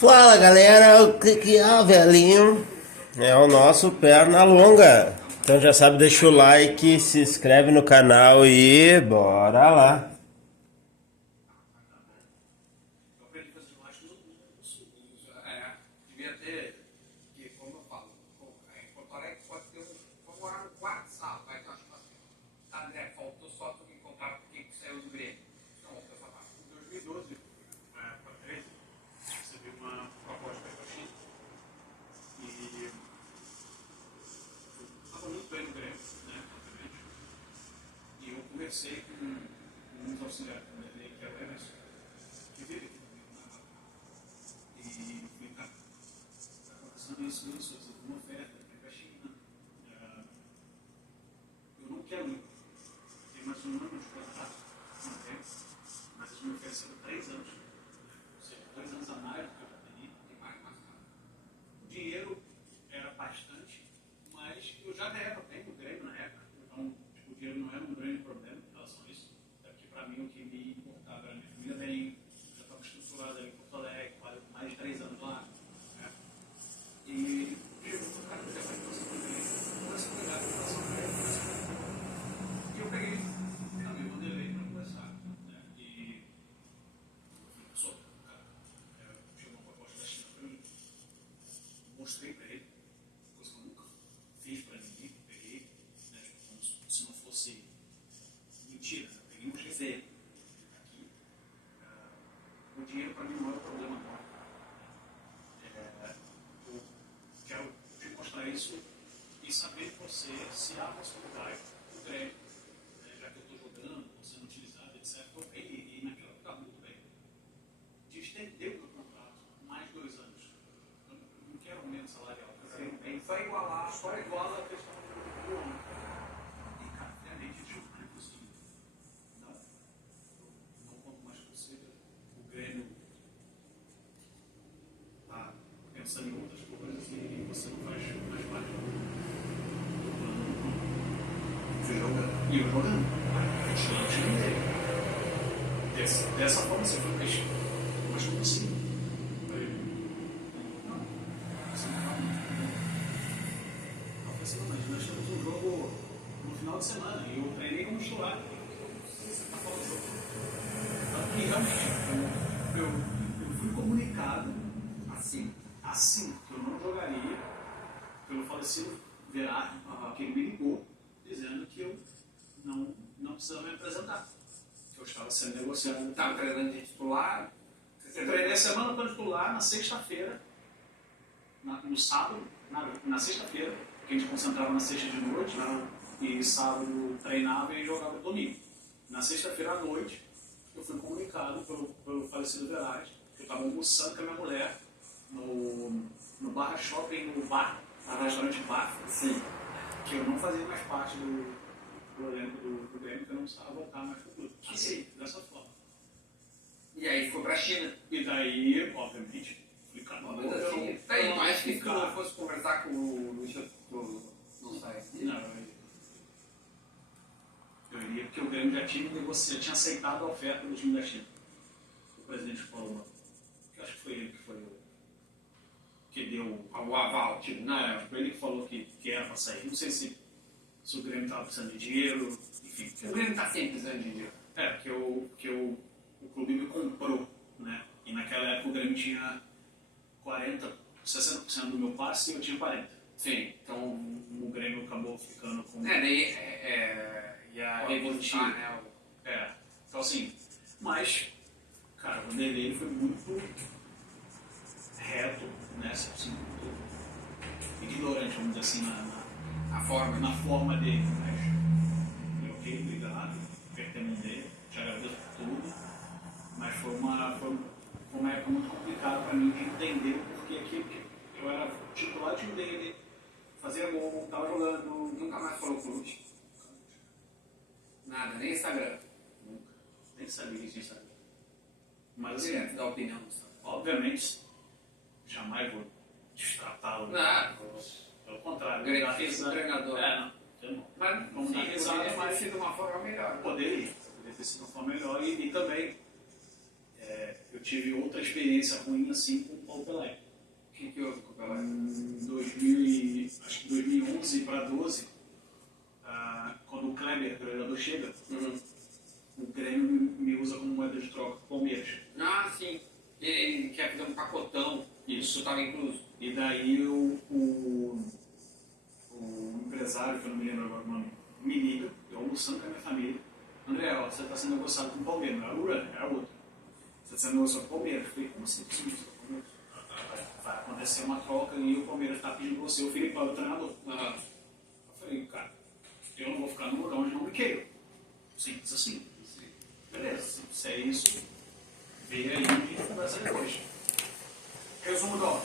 Fala galera, o que é o velhinho? É o nosso perna longa. Então já sabe, deixa o like, se inscreve no canal e bora lá. Eu aprendi a fazer churrasco no sul. Devia ter, que como eu falo, em Porto Alegre pode ter vamos morar no quarto sala, vai ter uma churrasqueira. André, faltou só tu me contar por que saiu do Grêmio. Não, essa parte. Em 2012, para 13, recebi uma proposta para a China. E estava muito bem no Grêmio, né, obviamente. E eu conversei com um dos auxiliares da minha lei, que é o Emerson, que vive aqui comigo na Barra. E falei, cara, está acontecendo isso, eu tenho uma oferta para a China. Eu não quero ir. Tem mais um ano de contrato, não tem, mas eles me ofereceram 3 anos. Ou seja, 2 anos a mais do que eu já tenho. Tem mais nada. O dinheiro era bastante, mas eu já ganhava bem no Grêmio na época. Então, tipo, o dinheiro não era um grande problema em relação a isso. Até porque, para mim, o que me importava era a minha família bem, já estava estruturada ali em Porto Alegre, mais de 3 anos lá. Né? E eu falei, cara, eu quero você também. Começa a pegar a relação com ele. E eu peguei, chamei o Vanderlei para conversar. Né? E eu falei, cara, chegou uma proposta da China para mim. Mostrei para ele, coisa que eu nunca fiz para ninguém, peguei, né, tipo, como se não fosse mentira, né? Peguei e mostrei para ele. Aqui, o dinheiro para mim não é o problema, não. Eu quero te mostrar isso e saber você se há possibilidade do Grêmio, né, já que eu estou jogando, estou sendo utilizado, etc. E naquela época está muito bem. De estender o meu contrato mais 2 anos. Eu não quero aumento salarial. Sim, tem só igualar, Só igual a questão do homem. E, cara, realmente, eu falei para você, não conto mais com você. O Grêmio está pensando em outras coisas e você não faz mais parte do plano. você jogando. E eu jogando. Eu tinha o time dele. Dessa forma, você foi, mas como assim? Não, assim não. Eu falei assim, não, mas nós temos um jogo no final de semana e eu treinei como titular. Você está falando do jogo. Tanto que realmente eu fui comunicado assim, que eu não jogaria pelo falecido Verardi, que ele me ligou dizendo que eu não precisava me apresentar, que eu estava sendo negociado. Estava treinando de titular. Eu treinei a semana para titular na sexta-feira, no sábado, na sexta-feira, que a gente concentrava na sexta de noite, e sábado treinava e jogava domingo. Na sexta-feira à noite, eu fui comunicado pelo falecido Verardi, que eu estava almoçando com a minha mulher no Barra Shopping, no restaurante Bar, Sim. que eu não fazia mais parte do elenco do Grêmio, que eu não precisava voltar mais para o clube. Assim, dessa forma. E aí ficou pra China. E daí, obviamente, falei, cara, Mas assim, tá aí, mais que se tu não fosse conversar com o Luiz, tu não sai. Não, eu iria porque o Grêmio já tinha aceitado a oferta do time da China. O presidente falou, que acho que foi ele que foi que deu O aval. tipo, não, foi ele que falou que era para sair. Não sei se o Grêmio estava precisando de dinheiro, enfim. O Grêmio tá sempre precisando de dinheiro. O clube me comprou, né? E naquela época o Grêmio tinha 60% do meu passe e eu tinha 40%. Sim. Então o Grêmio acabou ficando com... Daí ia revolucionar, né? Então assim, mas, cara, o Vanderlei foi muito reto, né? Assim, muito ignorante, vamos dizer assim, A forma. na forma dele, mas eu ok, obrigado, apertei a mão dele, te agradeço por tudo, mas foi uma época muito complicada para mim de entender o porquê aqui, porque eu era titular de time dele, fazia gol, estava jogando, Nunca mais falou com o Luiz. Nada, nem Instagram. nunca, nem sabia que existia Instagram. Mas assim, Direto da opinião do Instagram. obviamente, jamais vou destratá-lo. Nada. Pelo contrário, Grande dar fez risada. um treinador. Não, eu não. Mas Vamos dar risada, poderia ter mas sido uma forma melhor. poderia ter sido uma forma melhor. E também eu tive outra experiência ruim assim com o Paulo Pelaipe. que houve com o Pelé? Acho que 2011 para 12, quando o Kleber, o treinador, chega, o Grêmio me usa como moeda de troca com o Palmeiras. Ah, sim. Ele quer fazer um pacotão. Isso estava incluso. E daí o empresário, que eu não me lembro agora o nome, me liga, eu almoçando com a minha família. André, ó, você está sendo negociado com o Palmeiras, não era o Runner, era outro. Você está sendo negociado com o Palmeiras. Eu falei, como assim você negociado com o Palmeiras? Vai acontecer uma troca e o Palmeiras está pedindo você, o Felipe, o treinador. Eu falei, cara, eu não vou ficar num lugar onde não me queiro. Simples assim. Beleza, se é isso, vê aí e a gente conversa depois. Resumo da obra.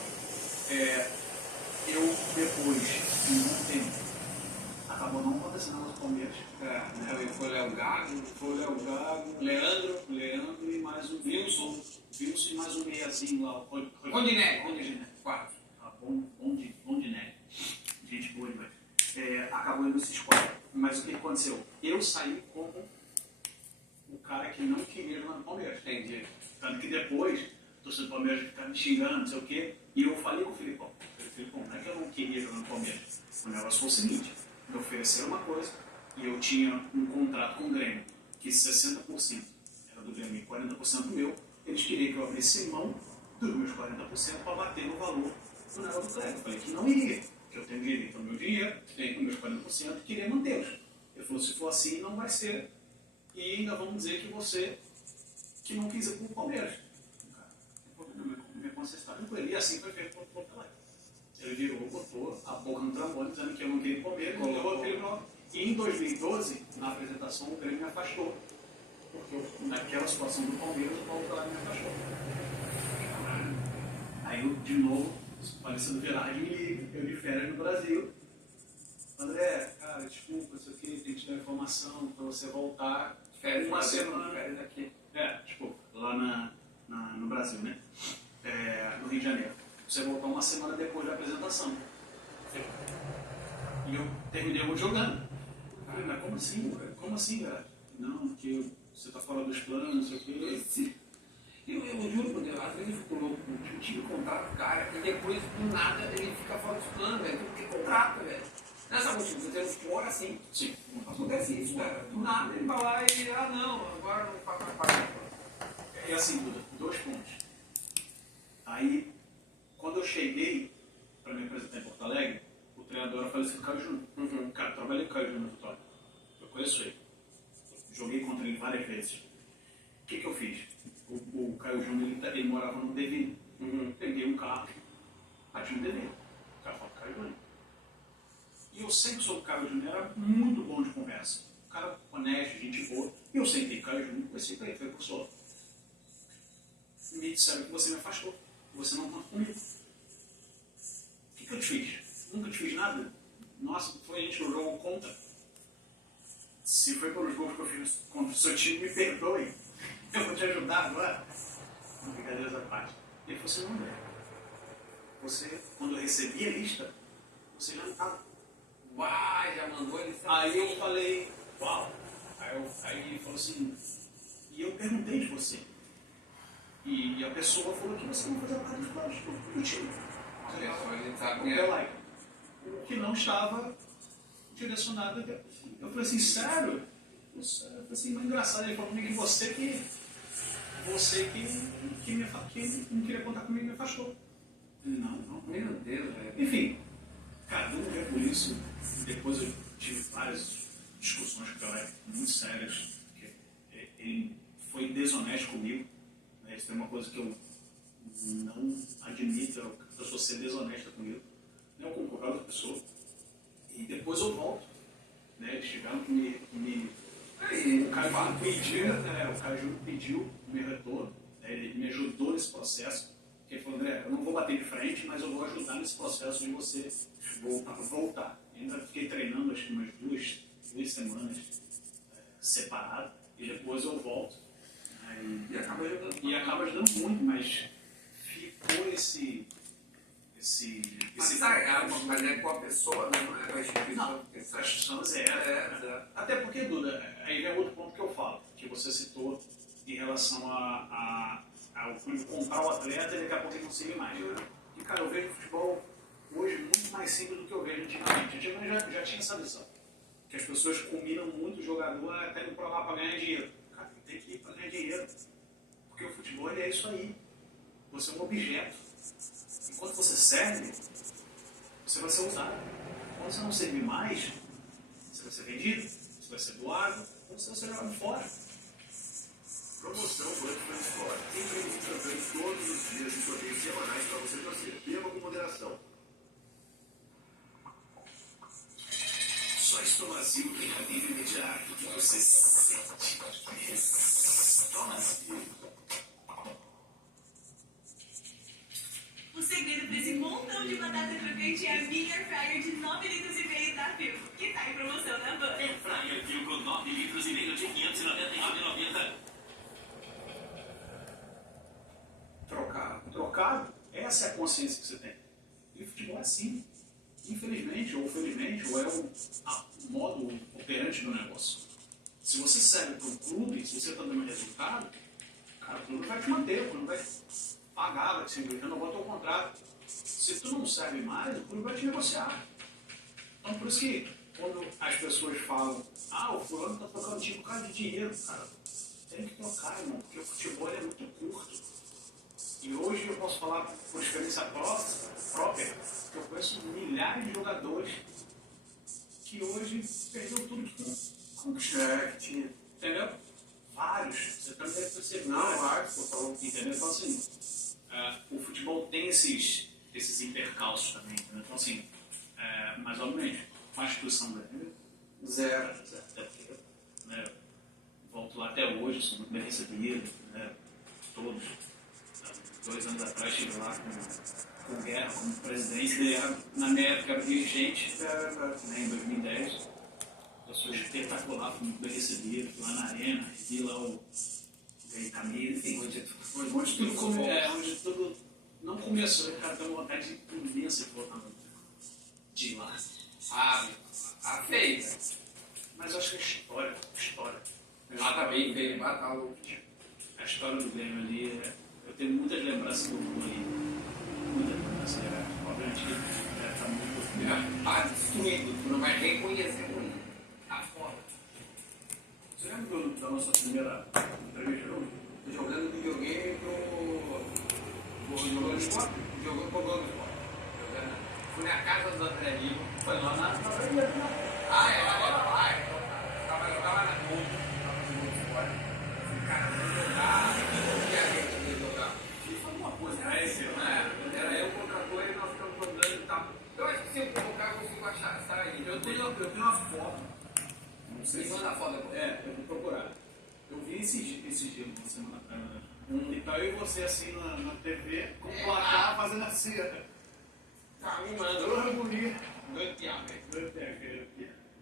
Eu, depois de um tempo, acabou não acontecendo com os Palmeiras. Foi Léo Gago, Leandro e mais um Wilson e mais um meiazinho lá. Rondinelli, 4. Rondinelli. Gente boa demais. Acabou indo esses 4. Mas o que aconteceu? Eu saí como o cara que não queria jogar no Palmeiras. Entendi. Tanto que depois, o torcedor do Palmeiras ficava me xingando, não sei o quê, e eu falei com o Filipão. Filipão, não é que eu não queria jogar no Palmeiras. O negócio foi o seguinte, me ofereceram uma coisa, e eu tinha um contrato com o Grêmio, que 60% era do Grêmio e 40% meu, eles queriam que eu abrisse mão dos meus 40% para bater no valor do negócio do Grêmio. Eu falei que não iria, que eu tenho direito ao meu dinheiro, os meus 40%, e queria mantê-los. Ele falou, se for assim, não vai ser, e ainda vamos dizer que você que não quis ir para o Palmeiras. Me concessionário com ele. E assim foi feito com o Pelé. Ele virou, botou a boca no trambolho, dizendo que eu não queria ir para o Palmeiras, e em 2012, na apresentação, o Grêmio me afastou. Porque naquela situação do Palmeiras, o Paulo Pelé me afastou. Aí eu, de novo, parecendo Verardi, me liga, eu de férias no Brasil. André, cara, desculpa, isso aqui, tem que te dar informação para você voltar. Férias Uma semana. Férias aqui. Lá no Brasil, né? No Rio de Janeiro. Você voltar uma semana depois da apresentação. E eu terminei o jogando. Eu falei, mas como assim? Como assim, cara? Não, porque você tá fora dos planos, não sei o quê. Eu juro por Deus, às vezes eu fico louco, eu tive contrato com o cara e depois, do nada, ele fica fora dos planos, velho. Porque contrato, velho. Nessa motivo, você tem um fora assim. Sim. Acontece isso, cara. Do nada ele vai lá e, não, agora não paga mais. E assim, Duda, 2 pontos. Aí, quando eu cheguei para me apresentar em Porto Alegre, o treinador era falecido Caio Júnior. Cara, eu trabalhei com o Caio Júnior no Vitória. Eu conheço ele. Joguei contra ele várias vezes. O que eu fiz? O Caio Júnior, ele morava no Devine. Peguei um carro, bati no Devine. O cara falou, Caio Júnior. E eu sempre soube que o Caio Júnior era muito bom de conversa. Um cara honesto, gente boa. E eu sentei com o Caio Júnior, conheci para ele, foi professor. Me disseram que você me afastou, que você não conta comigo. O que eu te fiz? Nunca te fiz nada. Nossa, foi a gente que jogou contra. Se foi pelos gols que eu fiz contra o seu time, me perdoe. Eu vou te ajudar agora. Brincadeiras à parte. Ele falou assim, não, André. Você, quando eu recebi a lista, você já não estava. Uai, já mandou ele. Aí eu falei, uau. Aí ele falou assim, e eu perguntei de você. E a pessoa falou que você não fazia parte dos planos do time. O que não estava direcionado. Eu falei assim, sério? Eu falei assim, mas engraçado. Ele falou comigo que você que não queria contar comigo e me afastou. Não. Meu Deus, velho. Enfim, cara, não é por isso. Depois eu tive várias discussões com o Pelé muito sérias. Ele foi desonesto comigo. Isso é uma coisa que eu não admito, a pessoa ser desonesta comigo. Eu com qualquer outra pessoa. E depois eu volto. Né? Eles chegaram o Caio Júnior pediu o meu retorno. Né? Ele me ajudou nesse processo. Ele falou, André, eu não vou bater de frente, mas eu vou ajudar nesse processo de você voltar. Eu ainda fiquei treinando acho que umas duas semanas separado. E depois eu volto. E acaba ajudando muito, mas ficou esse mas é com a pessoa, não é com a instituição. Não, a instituição zero. Até porque, Duda, aí é outro ponto que eu falo, que você citou em relação ao comprar o atleta e daqui a pouco ele não siga mais. cara, eu vejo futebol hoje muito mais simples do que eu vejo antigamente. Antigamente já tinha essa visão. Que as pessoas combinam muito o jogador até indo pra lá para ganhar dinheiro. Cara, tem que ir para ganhar dinheiro. Porque o futebol ele é isso aí. Você é um objeto. Enquanto você serve, você vai ser usado. Quando você não servir mais, você vai ser vendido, você vai ser doado, ou você vai ser jogado fora. Promoção Banco Transport. Sempre instantâneo todos os dias e sorteios semanais para você torcer. Beba com moderação. Só Estomazil tem alívio imediato que você sente. Estomazil. O segredo para esse montão de batata crocante é a mini air fryer de 9 litros e meio da Vivo, que tá em promoção na Ban. Air fryer Vivo 9 litros e meio de 599,90. Trocado, essa é a consciência que você tem. E o futebol é assim. Infelizmente, ou felizmente, ou é o modo operante do negócio. Se você serve para um clube, se você está dando resultado, cara, o clube vai te manter, o clube vai pagar, vai te renovar o teu contrato. Se tu não serve mais, o clube vai te negociar. Então, por isso que quando as pessoas falam, o fulano está trocando time por causa de dinheiro, cara, tem que trocar, irmão, porque o futebol é muito curto. E hoje eu posso falar por experiência própria, que eu conheço milhares de jogadores que hoje perdeu tudo com cheque, tinha. Entendeu? Vários. Você também deve perceber. Não, vários, tô falando. Entendeu? Então, assim, o futebol tem esses intercalços também. Entendeu? Então, assim, mas obviamente, com a instituição grande, zero. Né? Volto lá até hoje, sou muito bem recebido, né? Todos. 2 anos atrás estive lá com Guerra como presidente, na minha época era dirigente, em 2010. Eu sou espetacular, fui muito bem recebido, fui lá na arena, vi lá o Camilo, enfim, onde tudo não começou, cara, tem uma vontade imensa de voltar de ir lá. A feita. Mas eu acho que é história. Mata bem, veio matar o. A história do Grêmio ali, eu tenho muitas lembranças do gol ali. Muitas lembranças. Obviamente que está muito. Tá destruído, tu não vai reconhecer muito. Tá foda. Você lembra da nossa primeira entrevista? Tô jogando videogame jogando esporte? Jogando pro Globo Esporte. Fui na casa do André Lima. Foi lá na Agora vai. Eu tava na Globo. Tava no Globo Esporte. Cara, vamos jogar. Eu ia jogar. E foi uma coisa, Era eu contra dois e nós ficamos jogando e tal. Eu acho que se eu colocar, eu consigo achar essa aí. eu tenho uma foto. Não sei Me se. manda a foto agora. Eu vou procurar. Eu vi esses dias, uma semana atrás. E tá eu e você assim na TV, com o placar fazendo assim. Tá, me manda. Eu orgulho. Doido piada.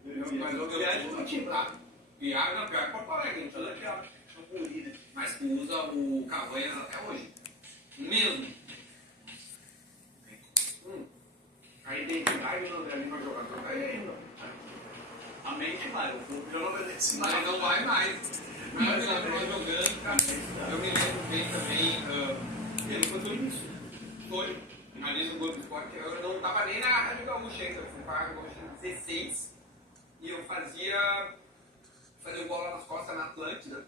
Mas eu Piada do time lá. Piada não, piada pra Porto Alegre. Toda piada. Mas tu usa o Cavanhas até hoje. Mesmo. A identidade do André Lima jogador tá aí ainda. A mente vai, o corpo já não obedece mais. Mas não vai mais. Mas eu lembro nós jogando, eu me lembro bem também, ele foi tudo isso. Foi. Ali no Globo Esporte, eu não estava nem na Rádio Gaúcha ainda, eu fui para a Rádio Gaúcha em 16 e eu fazia o bola nas costas na Atlântida.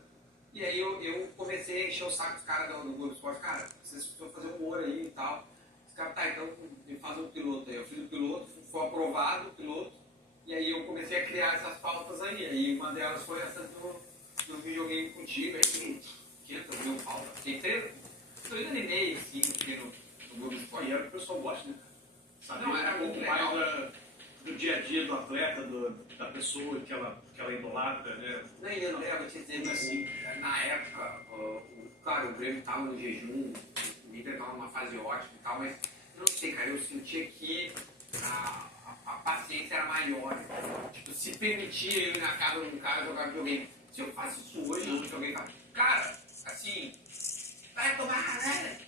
E aí eu comecei a encher o saco dos caras do Globo Esporte, cara, vocês precisam fazer um humor aí e tal. Os caras, tá, então me faz um piloto aí. Eu fiz o piloto, foi aprovado o piloto, e aí eu comecei a criar essas pautas aí. Aí uma delas foi essa do videogame contigo, aí tinha também pauta. Tem 3 anos e meio, assim, aqui no Globo Esporte. E era o que o pessoal gosta, né? Saber Não, era um pouco muito mais legal. do dia a dia do atleta, da pessoa que ela idolatra, né? Não, e André, eu vou te dizer assim, na época, claro, o Grêmio estava no jejum, o Inter estava numa fase ótima e tal, mas não sei, cara, eu sentia que a paciência era maior. Tipo, se permitia eu ir na casa de um cara jogar videogame. Se eu faço isso hoje, eu joguei, cara, assim, vai tomar, né?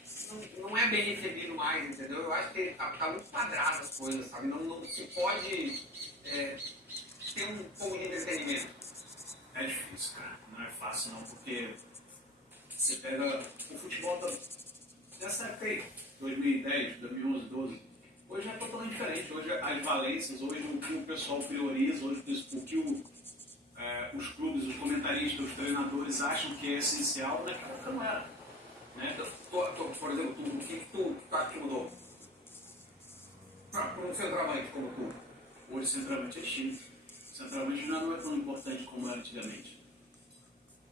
Não é bem recebido mais, entendeu? Eu acho que tá muito quadrado as coisas, sabe? Não se pode ter um pouco de entretenimento. É difícil, cara. Não é fácil não, porque você pega o futebol dessa época aí, 2010, 2011, 2012. Hoje é totalmente diferente. Hoje as valências, hoje o que o pessoal prioriza, hoje o que os clubes, os comentaristas, os treinadores acham que é essencial, naquela época não era. Né? Por exemplo, o que tu acha que mudou? Para um centroavante como tu. Hoje centroavante é Chile. Centroavante não é tão importante como era antigamente.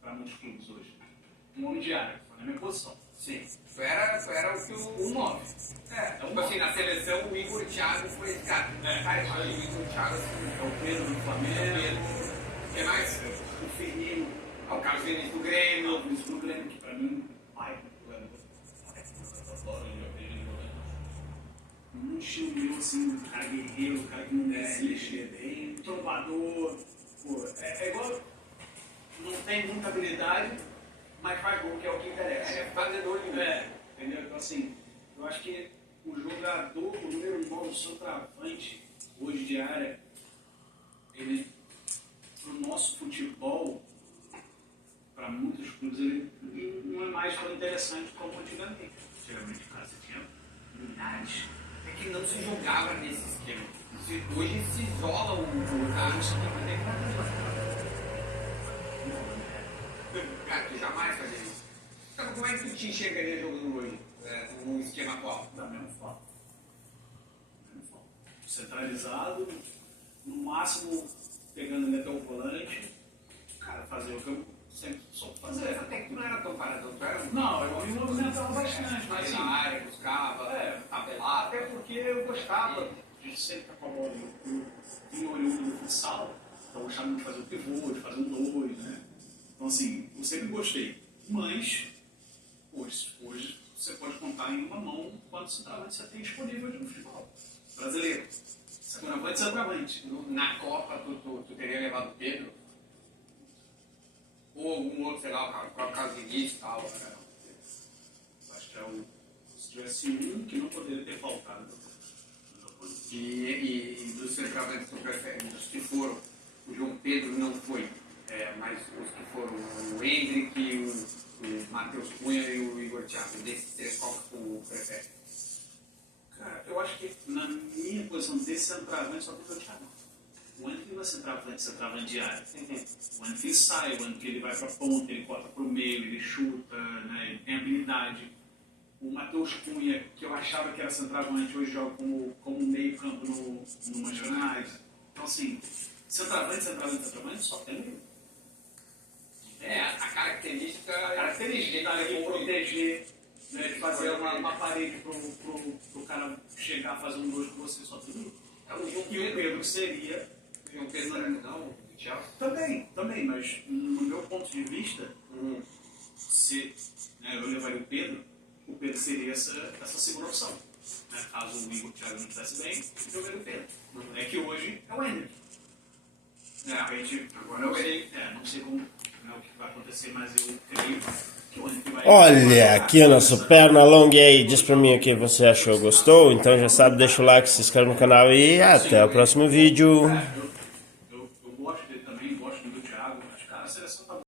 Para muitos clubes hoje. Um homem de área, foi na minha posição. Sim. Tu era o que o 9. Tipo assim, na seleção o Igor Thiago foi esse cara. Cara, eu falei o Igor Thiago assim. É o Pedro do Flamengo. O que mais? O Firmino. O Carlos Vinícius do Grêmio. Isso do Grêmio, que para mim, pai. Um estilo meu, assim, um cara guerreiro, um cara que não desiste, bem trovador. Pô, é igual. Não tem muita habilidade, mas faz gol, que é o que interessa. É fazedor de entendeu? Então, assim, eu acho que o jogador, o número 9, o centroavante, hoje de área, ele, pro nosso futebol, para muitos clubes, ele não é mais tão interessante como antigamente. Antigamente, cara, você tinha milhares. É que não se jogava nesse esquema. Hoje se isola o cara, só tem que ter cara, tu jamais faria isso. Então, como é que tu te enxergaria jogando hoje? No esquema atual? Da mesma forma. Centralizado, no máximo pegando ele até o volante, cara, fazer o que eu sempre soube fazer. Até que tu não era tão paradão, tu era Não, eu me movimentava bastante, mas na área, buscava, tabelava. até porque eu gostava de sempre estar com a bola. Eu tinha olho do futsal, então eu gostava de fazer o pivô, de fazer um 2, né? Então, assim, eu sempre gostei. Mas, hoje você pode contar em uma mão quantos centroavantes você tem disponível no futebol brasileiro. Centroavante. Na Copa, tu teria levado o Pedro? Ou algum outro, sei lá, o próprio Carlos Vinícius e tal? Acho que se tivesse um que não poderia ter faltado. E dos centroavantes tu prefere? Dos que foram, o João Pedro não foi, mas os que foram o Hendrick, o Matheus Cunha e o Igor Thiago, desses três, qual que tu prefere? Cara, eu acho que na minha posição desse centroavante só tem o Thiago. O Hendrick não é centroavante de área. O Hendrick sai, o Hendrick ele vai para a ponta, ele corta para o meio, ele chuta, né? Ele tem habilidade. O Matheus Cunha, que eu achava que era centroavante, hoje joga como meio campo no Manchester United. Então, assim, centroavante, só tem um. A característica De proteger, né, de fazer uma parede pro cara chegar a fazer um 2 com você, só tem um. E o Pedro seria. O João Pedro não, o Thiago? Também, mas no meu ponto de vista, se eu levaria o Pedro seria essa segunda opção. Né? Caso o Igor Thiago não estivesse bem, eu jogaria o Pedro. É que hoje é o Hendrick. Agora não sei como o que vai acontecer, mas eu creio que o Hendrick vai. Olha, aqui o nosso Perna Longa aí. Diz pra mim o que você achou, gostou? Então já sabe, deixa o like, se inscreve no canal e até o próximo vídeo.